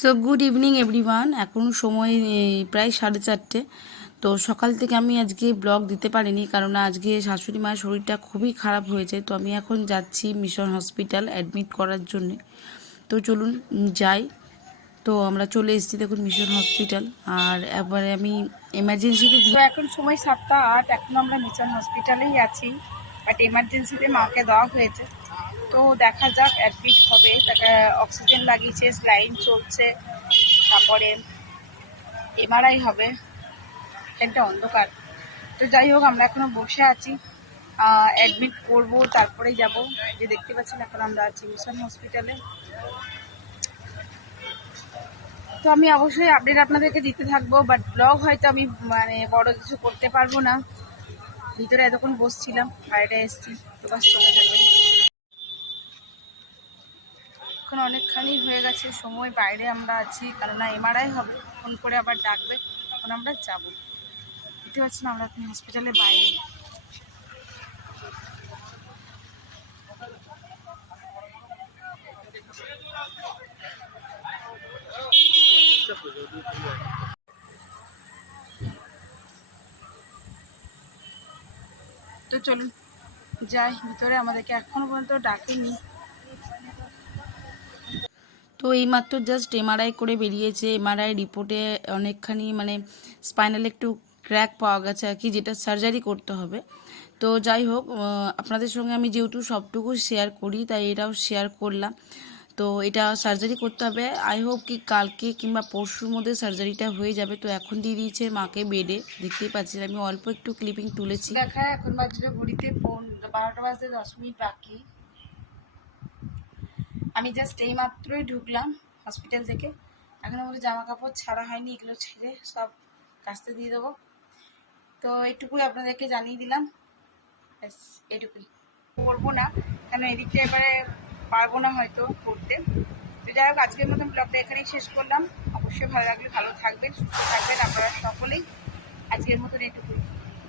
So good evening everyone. এখন সময় প্রায় 4:30। তো সকাল থেকে আমি আজকে ব্লগ দিতে পারিনি, কারণ আজকে শাশুড়ি মায়ের শরীরটা খুবই খারাপ হয়েছে। তো আমি এখন যাচ্ছি মিশন হসপিটাল অ্যাডমিট করার জন্য। তো চলুন যাই। তো আমরা চলে এসেছি দেখুন মিশন হসপিটাল। আর একবারে আমি এমার্জেন্সিতে তো এখন সময় 7টা 8, এখন আমরা মিশন হসপিটালেই আছি। বাট এমার্জেন্সিতে মাকে দেওয়া হয়েছে। তো দেখা যাক, অ্যাডমিট হবে, তাকে অক্সিজেন লাগিয়েছে, লাইন চলছে, তারপরে এমআরআই হবে। একটা অন্ধকার। তো যাই হোক, আমরা এখনো বসে আছি, অ্যাডমিট করব, তারপরেই যাব। যে দেখতে পাচ্ছেন এখন আমরা আছি মিশন হসপিটালে। তো আমি অবশ্যই আপডেট আপনাদেরকে দিতে থাকবো, বাট ব্লগ হয়তো আমি বড় কিছু করতে পারবো না। ভিতরে এতক্ষণ বসছিলাম, বাইরে এসেছি, তো বাস চলে যাবেন। এখন অনেকখানি হয়ে গেছে সময়, বাইরে আমরা আছি, কারণ এমআরআই হবে, ফোন করে আবার ডাকবে, তখন আমরা যাবো। দেখতে পাচ্ছেন আমরা এখন হসপিটালের বাইরে। তো চলুন যাই ভিতরে, আমাদেরকে এখনো পর্যন্ত ডাকেনি। তো এইমাত্র জাস্ট এমআরআই করে বেরিয়েছে। এমআরআই রিপোর্টে অনেকখানি স্পাইনালে একটু ক্র্যাক পাওয়া গেছে আর কি, যেটা সার্জারি করতে হবে। তো যাই হোক, আপনাদের সঙ্গে আমি যেহেতু সবটুকু শেয়ার করি, তাই এটাও শেয়ার করলাম। তো এটা সার্জারি করতে হবে, আই হোপ কি কালকে কিংবা পরশুর মধ্যে সার্জারিটা হয়ে যাবে। তো এখন দিয়ে দিয়েছে মাকে বেডে, দেখতেই পাচ্ছেন আমি অল্প একটু ক্লিপিং তুলেছি। দেখায় এখন বাজে ঘড়িতে 12টা বাজতে 10 মিনিট বাকি। আমি জাস্ট এই মাত্রই ঢুকলাম হসপিটাল থেকে। এখন আমাদের জামা কাপড় ছাড়া হয়নি, এগুলো ছেড়ে সব কাচতে দিয়ে দেবো। তো এইটুকুই আপনাদেরকে জানিয়ে দিলাম, ব্যাস এটুকুই। করবো না, কেন এদিকটা এবারে পারবো না হয়তো করতে। তো যাই হোক, আজকের মতন ব্লগটা এখানেই শেষ করলাম। অবশ্যই ভালো লাগলে ভালো থাকবেন, সুস্থ থাকবেন আপনারা সকলেই। আজকের মতন এটুকুই।